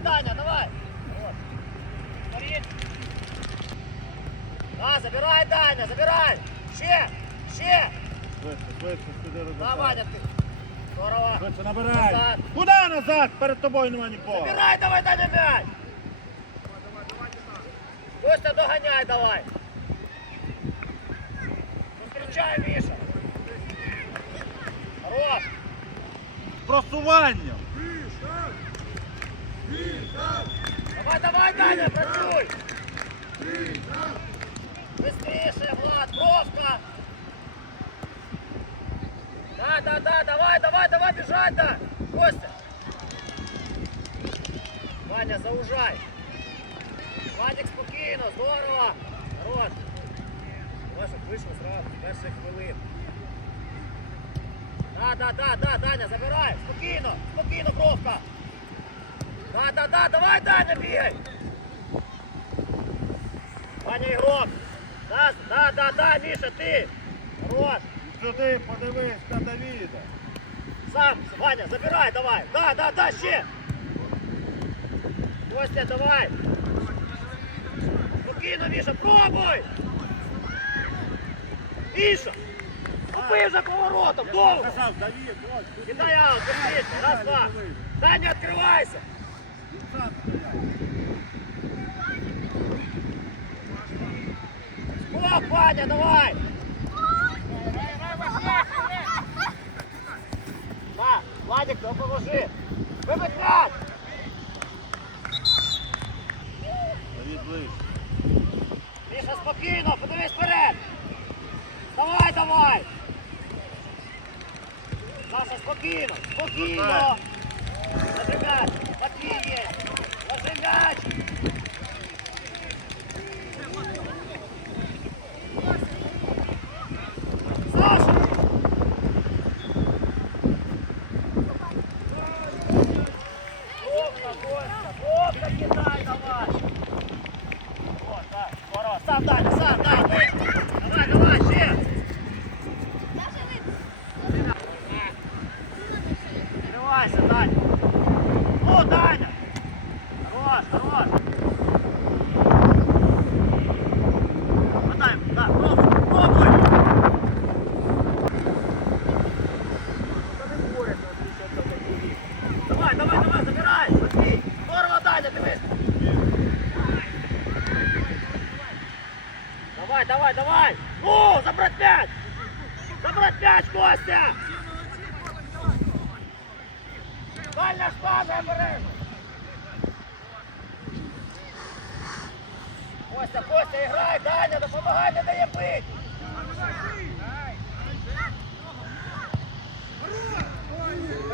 Давай, Даня, давай. Да, забирай, Даня, забирай. Ще, ще. Швидше, швидше, сюди Да, розвертай. Ваня, ти. Здорово. Швидше набирай. Назад. Куди назад? Перед тобою нема нікого. Забирай, давай, Даня, м'яч. Костя, доганяй, давай. Зустрічай, Міша. Хорош. Просування. Давай, давай, Даня, працюй! Быстрее, Влад, бровка! Да, да, да, давай, давай, давай, бежать, да! Костя! Ваня, заужай! Владик, спокійно, здорово! Хорош! Щоб вийшло зразу, перших хвилин. Да, да, да, да, Даня, забирай! Спокійно, спокійно, бровка! Да, да, да, давай, Даня, бігай! Ваня ігрок! Да, да, да, да, Міша, ти! Хорош! Сюди подивись на Давіда. Сам, Ваня, забирай, давай! Да, да, да, ще! Костя, давай! Спокійно, Міша, пробуй! Міша! Купи вже поворотом, довго! Казав, Давід, ось, туди. Кидай аут, быстрее, раз, два! Даня, відкривайся! О, Ваня, давай! На, Владик, допоможи! Вибить м'яч! Давід ближче. Міша, спокійно, подивись вперед! Давай, давай! Саша, спокійно, спокійно! Ложи м'яч! Матвій є! Ложи м'яч! Саша! Вовка, Костя, Вовка, кидай, давай! Вот, так, здорово. Сам Даня, сам, да, ви. Давай, давай, ще. Відкривайся, Даня. Ну, Даня. Хорош, хорош. Подай, да, пробуй, пробуй. Давай, давай, давай, забирай. Матвій. Здорово, Даня, дивись. Давай, давай, давай! Ну, забрать мяч! Забрать мяч, Костя! Дальня шпага, бери! Костя, Костя, играй, Даня, допомагай, не дає бить!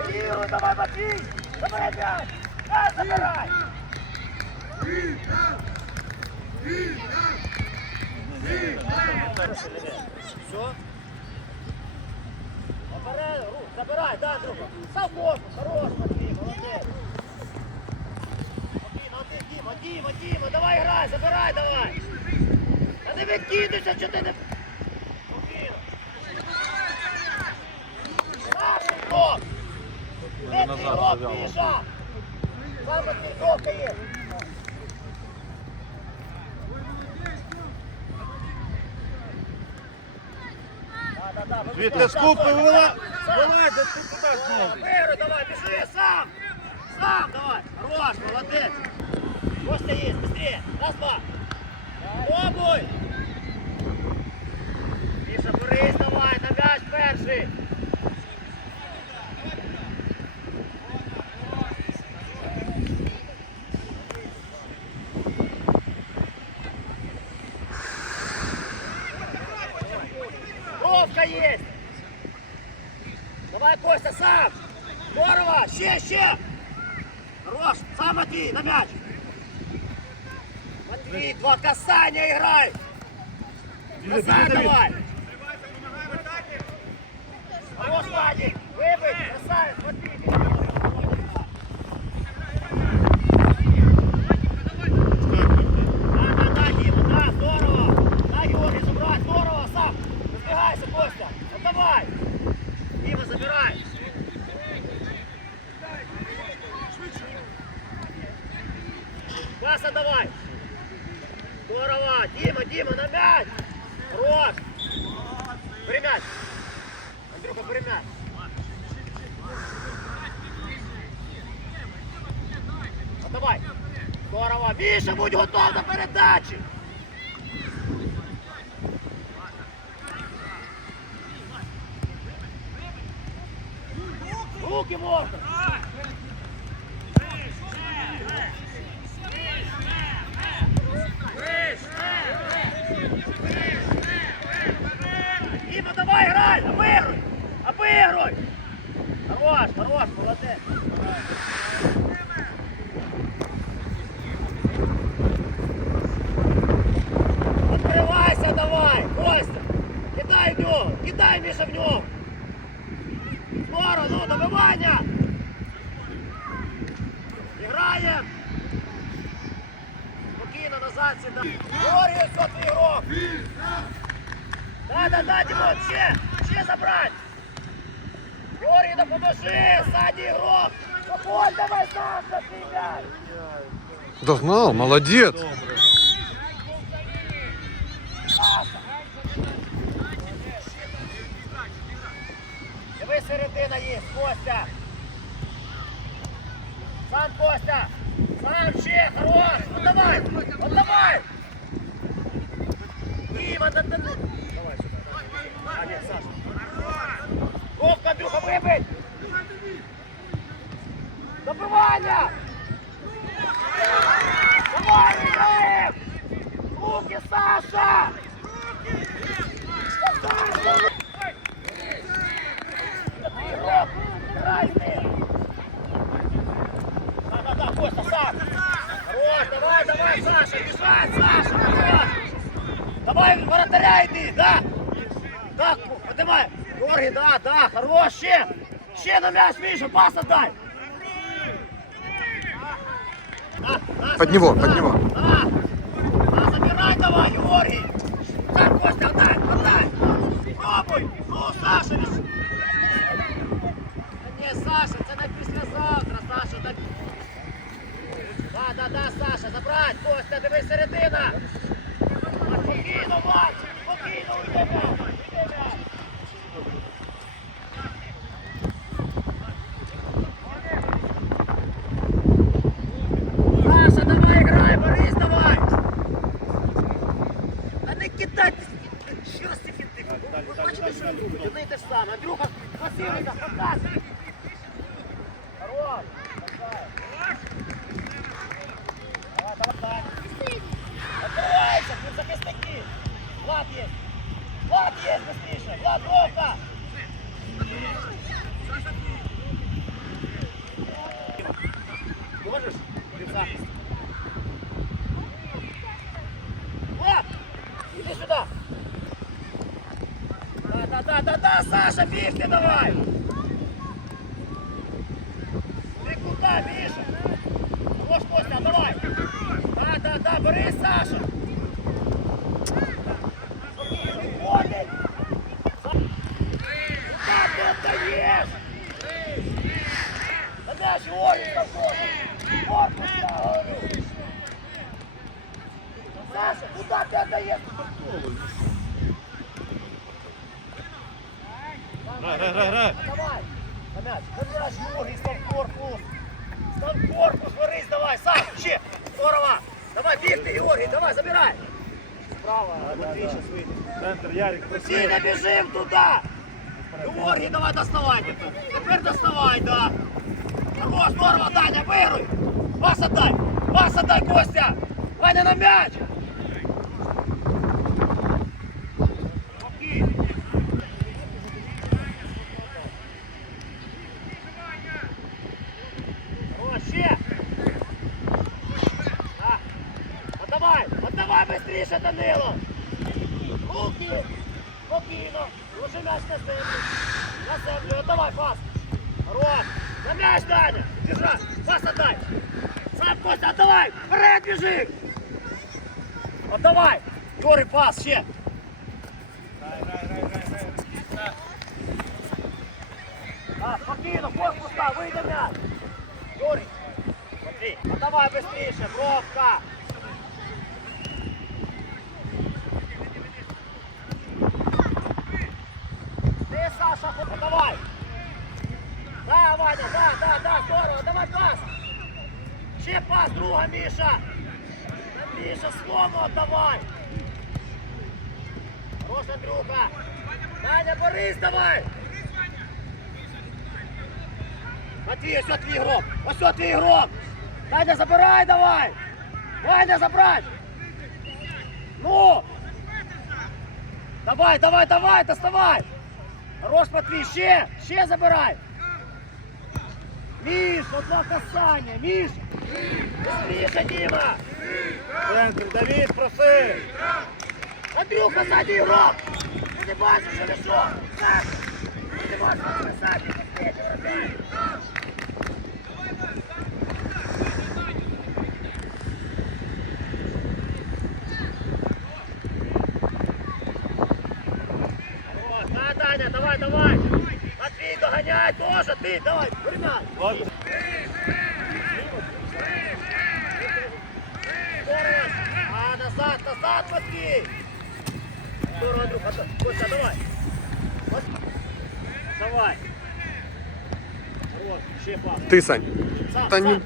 Ліру, давай, Матвій! Забирай мяч! Да, забирай! Все? Забирай, да, друг. Став корпус, хорош, Матвій, молодець. Спокійно, один, Діма, Діма, Діма, давай грай, забирай, давай. Та не відкидайся, що ти не... Наш ігрок. Де твій ігрок, Міша? Саме твій ігрок є. Звідти вибігай, з вилазь, ти куди знову? Виграй, давай, біжи, сам! Сам давай! Хорош, молодець! Костя є, быстрее! Раз, два! Пробуй! Міша, борись, давай, на м'яч перший! Бровка есть! Костя, сам! Здорово! Ще, ще! Хорош! Сам Матвій, на м'яч! Матвій, два касання! Біжи, Назад давай! Хорош, Вадик! Вибить! Красавець, Матвій! Да, да, да, Діма, да, здорово! Да, Георгій, забрать, здорово, сам! Разбегайся, Костя! Отдавай! Дима, забирай! Костя, давай. Здорово. Дима, Дима, на мяч. Хорош. Бери мяч. Андрюха, бери мяч. Давай. Здорово. Більше будь готов до передачі. Руки можна. Діма, давай грай, обігруй, обігруй. Хорош, хорош, молодець. Відкривайся давай, Костя. Кидай в кидай Міша в добивання. Граємо. Спокійно назад сідай. Георгій, все твій ігрок. Да, да, да, Димон, ще, ще забрать. Георгій, допоможи, сзади ігрок. Походь, давай сам за свій м'яч. Догнал, молодец. Добре. Диви, середина є, Костя. Сам Костя. Сам ще, хорош. Отдавай, отдавай. Діма, да, да, да. Давай сюди. А, ні, Саша. Ох, Андрюха, вибить. Добивання. Давай, граємо. Руки, Саша. Саша. Георгий, да, да, хорош, ще! Ще на мяч, Миша, пас отдай! Да, да, Под него, Саша, под да, него. Да, да, забирай давай, Георгий! Сам, Костя, отдай, отдай! Пробуй! Ну, Саша, реш- Ні, Саша, це не післязавтра, Саша. Так... Да, да, да, Саша, забрать, Костя, дивись середина. Спокійно, Макс, спокійно, уйди Саша, давай грай, Борис, давай. А не кидай. Що інтиків? Ви бачите, що робить? Одне й те ж саме. Андрюха, пасивайся, показуй. Хорош. Давай. Давай, давай. Открывайся, захисники. Влад есть. Влад есть быстрее. Влад, Ровка. да, Саша, бігти давай. Ти куди, Міша? Ось Костя, давай. Да, да, да, бери, Саша. Спокійно, ходить. Са- Куда ти отдаєш? На м'яч, Ой, там корпус. Корпус, я говорю. Саша, куда ти отдаєш? Грай, грай, грай, грай. Давай! На мяч! На мяч, ноги, став корпус! Став корпус, борись, давай, сам, ще! Здорово! Давай, бігти, Георгій, давай, забирай! Справа, Матвій щас вийде. Центр, Ярик, Всі не біжим туди! Георгій, давай доставай! Тепер доставай, да! Хорош, здорово, Даня, вируй! Пас отдай! Пас отдай, Костя! Давай не на м'яч! Быстріше, Данило! Руки! Спокійно! Ложи м'яч на землю! На землю! Отдавай пас! Хорош! На м'яч, Даня! Держа! Пас отдай! Сам Костя, отдавай! Вперед біжи! Отдавай! Юрий, пас, ще! А, спокійно, корпус став, вийде м'яч! Юрій! Смотри, отдавай быстріше, бровка! Саша, хоп, давай. Да, Ваня, да, да, да, здорово, давай пас. Ще пас, друга, Міша. Міша, слому давай. Хорош, Андрюха. Даня, Борис, давай. Матвій, ось твій ігрок. Ось твій ігрок. Даня, забирай давай. Ваня, забрать. Ну. Давай, давай, давай, доставай. Хорош, Матвій, ще, ще забирай. Міш, одно касання, Міш. Быстріше, Діма. Центр, Давид, проси. Андрюха, сзади ігрок. Ти не бачиш, що не що? Ти не бачиш, що не Даня, давай, давай. Матвей, догоняй тоже, ты, давай. Вот. Здорово. А, назад, Здорово, друг, Костя, давай. Давай. Вот, ще пас. Ты, Сань. Сам, Та сам. ні.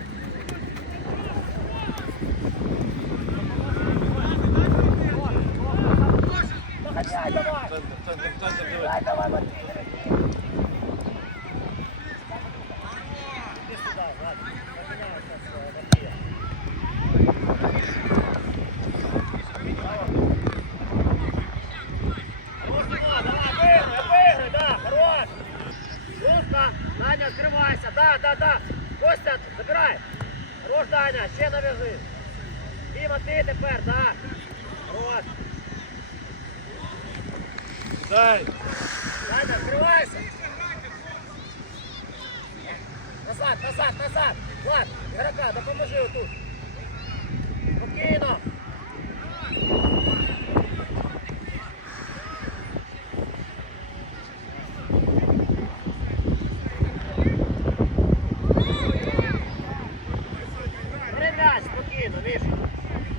Дай. Дай, открывайся. Назад, назад, назад. Влад, игрока, допоможи отут. Спокійно. Бери м'яч, спокійно, Міша.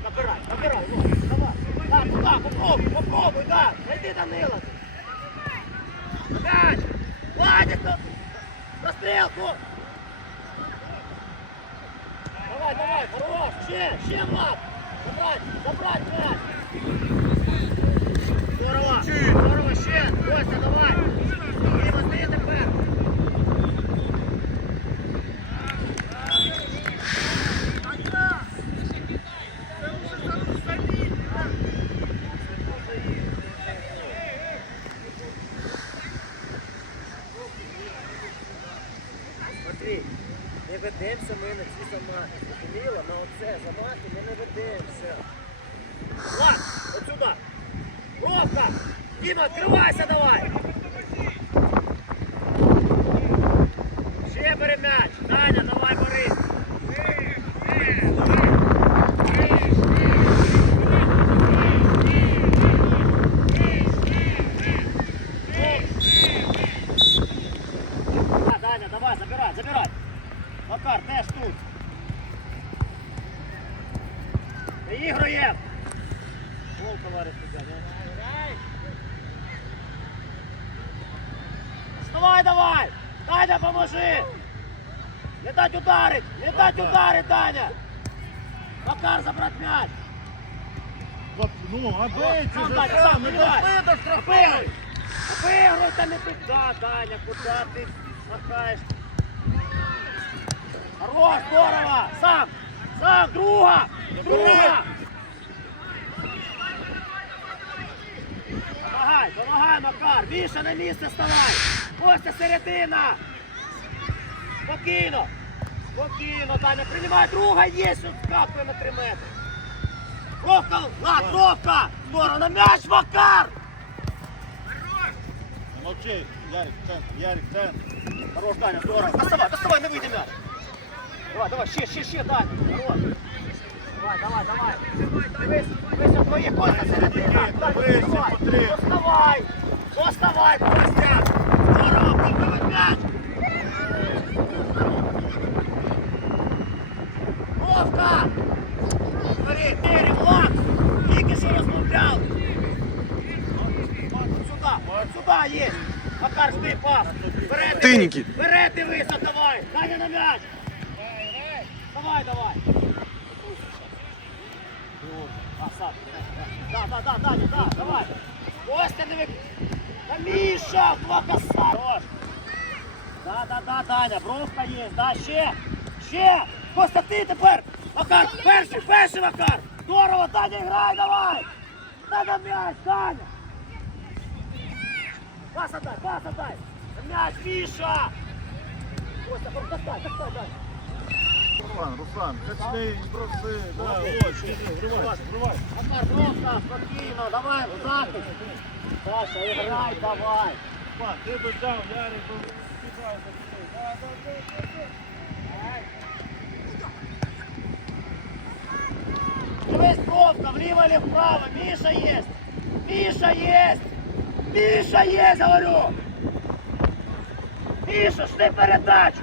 Набирай, набирай, ну, давай. Да, туди, попробуй, попробуй, да. Найди Данила. М'яч! Владик, ну! Прострілку! Давай, давай, хорош! Ще, ще, Влад! Забрать, забрать м'яч! Здорово! Здорово, ще! Костя, давай! Діма, ти тепер! Смотри, не ведемося ми на ці замахи. Зрозуміло? На оце замахи ми не ведемося. Влад, от сюди. Вовка! Діма, відкривайся давай! Ще бери м'яч. Даня, давай бери. Да, Даня, давай, забирай, забирай. Макар, теж тут. Виігруємо. Гол, товариш, туди, не? Вставай, давай! Даня, поможи! Не дать ударить! Не дать ударить, Даня! Макар, забрать мяч! Ну, а бейте же Даня, сам, не дошли до Виграй! штрафной. Та не пи- Да, Даня, куда ти махаєш? Хорош, здорово! Сам! Сам, друга! Друга! Помагай, помагай, Макар! Більше на місце ставай! Костя, середина! Спокійно! Спокійно, Даня, приймай друга, є, що скакує на 3 метри! Бровка, Влад, бровка! Здорово, на м'яч, Макар! Молчи, Ярик, центр, Ярик, центр. Хорош, Даня, здорово. Доставай, доставай, не вийди мяч. Давай, давай, ще, ще, ще, Даня. Хорош. Давай, давай, давай. Дивись, от твоє Костя середина. Доставай. Доставай. Доставай, Костя. Здорово, пробивай м'яч. Вовка. Смотри, Влад. Тільки що розмовляв. От сюди, сюди є. Макар, жди, пас. Вперед, Тиньки. Вперед дивися, давай. Даня на м'яч. Давай, давай. Да, да, да, Даня, да, давай. Костя, диви. Та Міша, два коса. Да, да, да, Даня, бровка є, да, ще. Ще. Костя, ти тепер. Макар, перший, перший, Макар. Здорово, Даня, грай, давай. Даня, м'яч, Даня. Пас отдай, пас отдай. Мяч, Миша! Костя, достай, достай, дай. Руслан, Руслан, качни, броси. Да, ось, іди, зривай, зривай. Макар, спокійно, давай, в захист. Саша, играй, давай. Руслан, ти би взяв, Ярик, би кидав, закидав. Да, да, да, да, да. Дивись, бровка, вліво или вправо. Миша есть. Миша есть. Миша есть, говорю. Миша, шли передачу.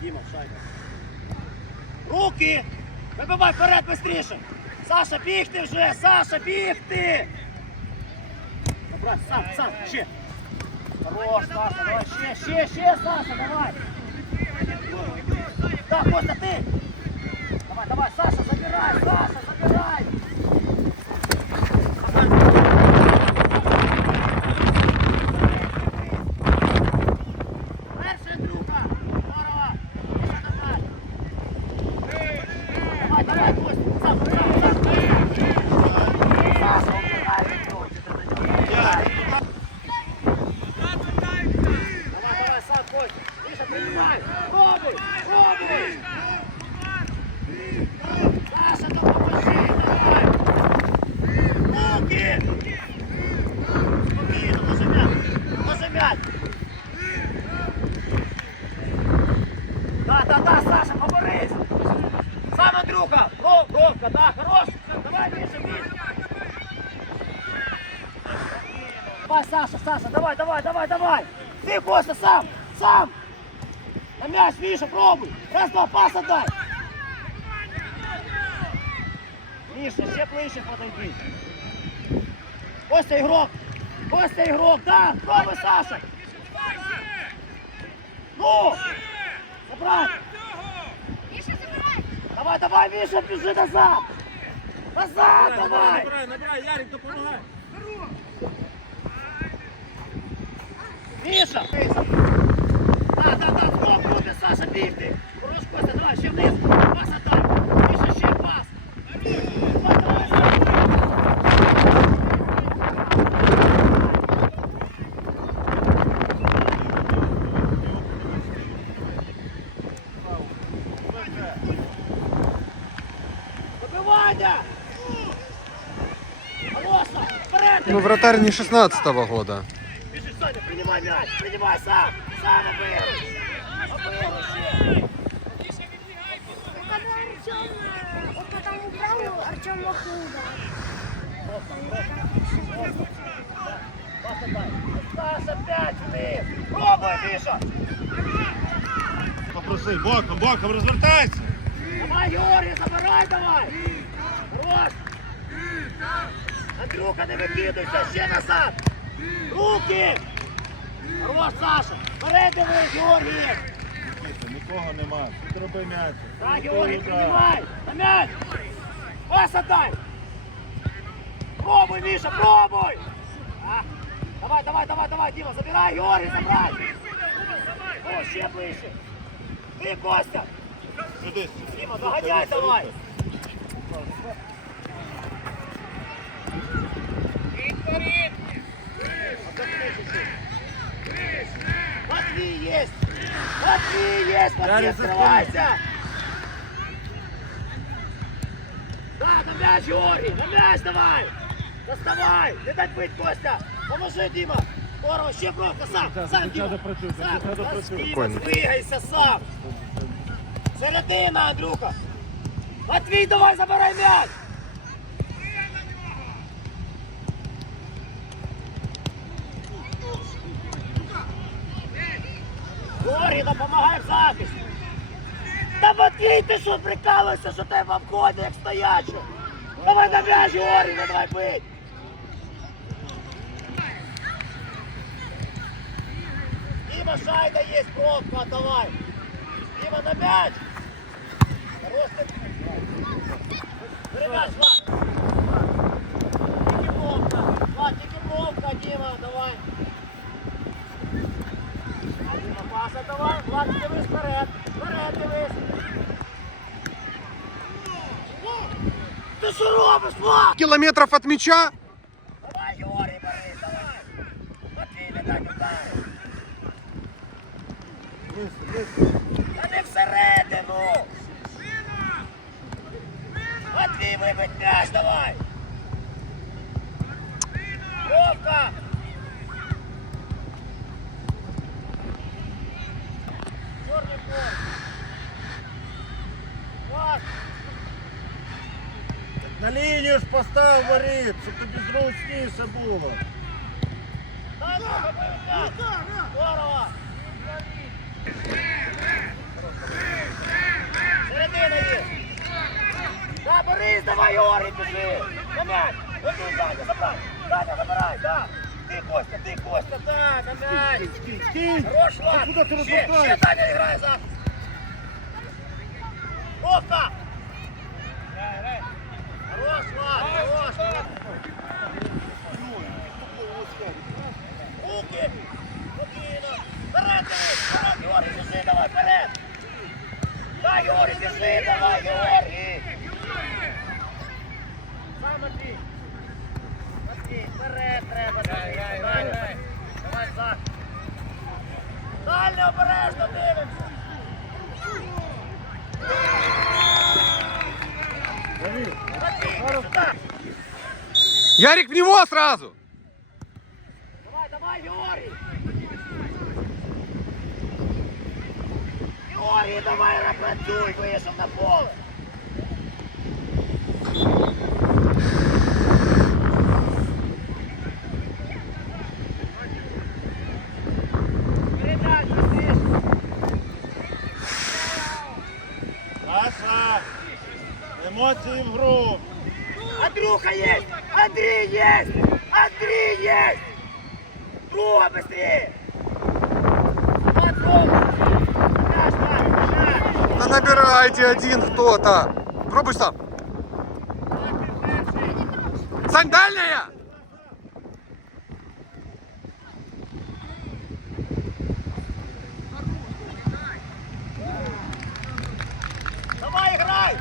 Дима, шайба. Руки! Вибивай вперед быстріше! Саша, бігти вже! Саша, бігти! Брат, сам, сам, ще! Хорош, Саша, давай, ще, ще, ще, Саша, давай! Так, Костя, ты! Давай, давай, Саша, забирай, Саша, забирай! Перший, Андрюха! Здорово! Миша, давай! Давай, давай, Костя! Сам, сам, сам, Костя! Саша, убирай, Давай, давай, сам, Костя! Миша, принимай! Пробуй! Пробуй! Саша, ну поможи, давай! Руки! Спокійно, нажимять! Нажимять! Да, да, да, Саша, поборись! Сам, Андрюха! Ров, Ровка, да, хорош! Давай, Миша, Миша! Давай, Саша, Саша, давай, давай, давай, давай! Ты, Костя, сам! Сам! На мяч, Миша, пробуй! Раз, два, пас отдай! Миша, ще ближче подойди. Костя ігрок! Костя ігрок, да! Пробуй, Саша! Ну! Забрать! Давай, давай, Миша, біжи назад! Назад, давай! Набирай, набирай, Ярик, допомагай. Міша! Да, да, да, стоп, буде, Саша, бігти! Хорош, Костя, давай, ще вниз! Пас отдай! Вратарь не 16-го года. Бежи, Саня, принимай мяч, принимай сам, сам обыгрывай. Обыгрывай ще. Когда Артем, вот потом убрал, Артем мог не ударить. Пас отдай. Саша, пять вниз. Пробуй, Миша. Попроси, боком, боком, розвертайся. Давай, забирай давай. Хорош. Андрюха, не викидуйся, ще назад. Руки. Хорош, Саша. Вперед дивись, Георгій. Нікого нема. Тут роби м'яч. Так, удар. принимай. На мяч. Пас отдай. Пробуй, Миша, пробуй. А. Давай, давай, давай, давай, Дима, забирай, Георгий, забирай. О, ще ближче. Ти, Костя. Сюди. Дима, доганяй давай. Матвей есть! Матвей есть! Матвей, открывайся! Да, на мяч, Георгий! На мяч давай! Доставай! Не дать быть, Костя! Поможи, Дима! Здорово, ще бровка, сам! Сам, Дима! Сам! Двигайся сам! Середина, Андрюха! Матвій, давай забирай м'яч! і допомагай в захисті. Та Матвій, ти що прикалуєшся, що тебе обходить, як стоячу. Давай на м'яч, Горі, не давай бить. Дима, шайда є, пробка, давай. Дима, на м'яч. Ребят, Влад. Тільки бомка, Влад, тільки бомка, Дима, давай. А, Дима, паса давай. Влад, дивись вперед. Вперед дивись. Ти що робиш, Влад? Километров от мяча. Давай, Юрій, бери, давай. Матвій, не дай ударити. Та не всередину! Матвій, вибить м'яч, давай! постав воріт, щоб тобі зручніше було. Дай ногу, м'яч! Здорово! Середина є! Да, Борис, давай, Юрій, біжи! На м'яч! Один, Даня, забрай! Даня, забирай, да! Ти, Костя, ти, Костя, так, на м'яч! Стій, стій! Хорош, Та Влад! Куди ти Ще, ще розвертаєш? Даня грає за! Вовка! Біжи, давай, Георгій! Сам! Ярик в него сразу. давай, працюй, вийшов на поле! Передай, быстріше! Саша! Емоції в гру! Андрюха есть! Андрей есть! Андрей есть! Друга быстрее! Набирайте один кто-то. Пробуй сам. Сань, дальняя! Давай, играй!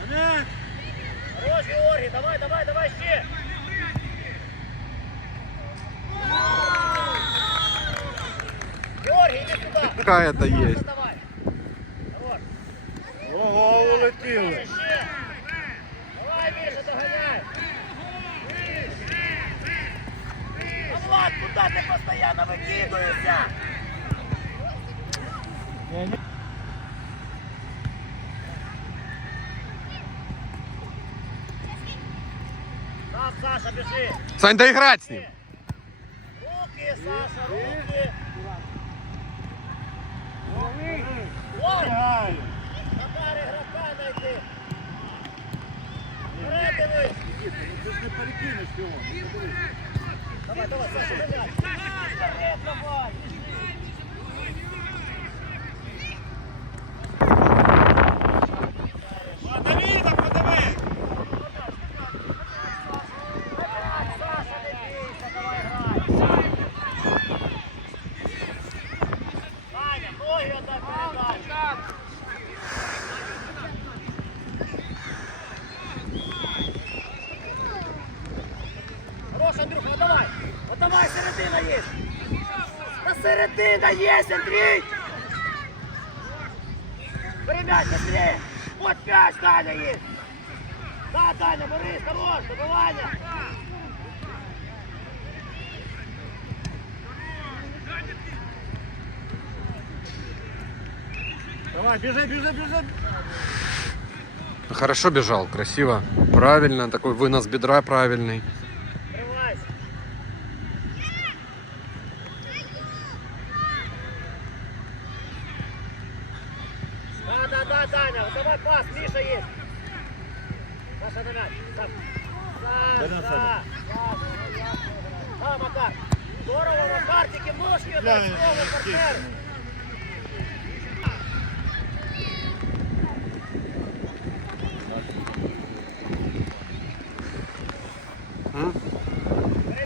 На м'яч! Хорош, Георгий, давай, давай, давай, ще! Георгий, иди сюда! Какая-то есть. Давай! Хорош! Ого, улетіли! Ще! Давай, Миша, доганяй! А Влад, куда ты постоянно выкидываешься? Да, Саша, бежи! Сань, доиграть с ним. Давай, давай, Саша, Да середина есть, Андрей! Бери мяч быстрее! Вот мяч, Даня есть! Да, Даня, Борис, хорош, добывание! Давай, біжи, біжи, біжи! Хорошо бежал, красиво. Правильно, такой вынос бедра правильный. Да, да, да, Даня, давай пас, Миша есть! Саша на м'яч. На да. Макар. Здорово, Макар, тільки ножки? Бери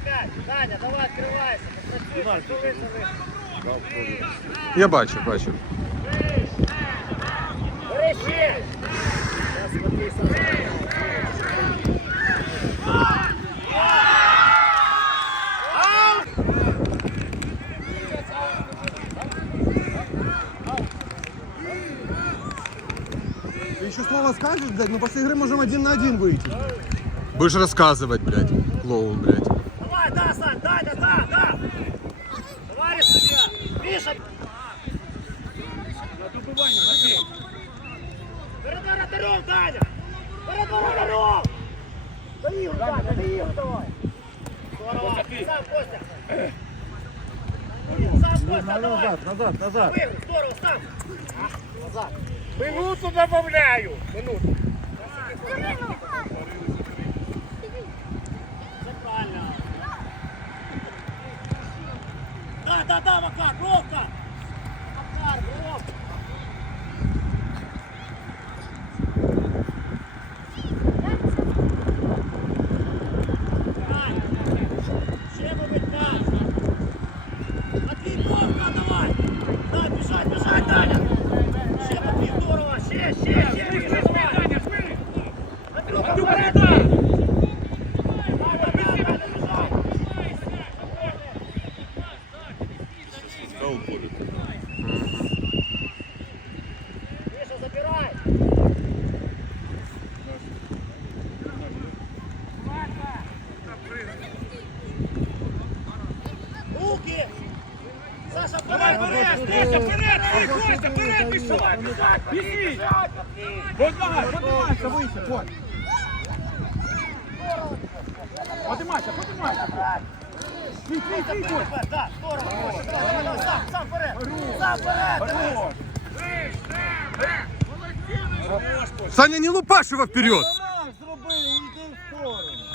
м'яч. Даня, давай, залиш. Я бачу, бачу. Еще слово скажешь, блядь, мы после игры можем один на один выйти. Будешь рассказывать, блядь, клоун, блядь. Сам. Назад, назад, назад. Минуту добавляю. Минуту. Все. Да, да, да, Макар, бровка.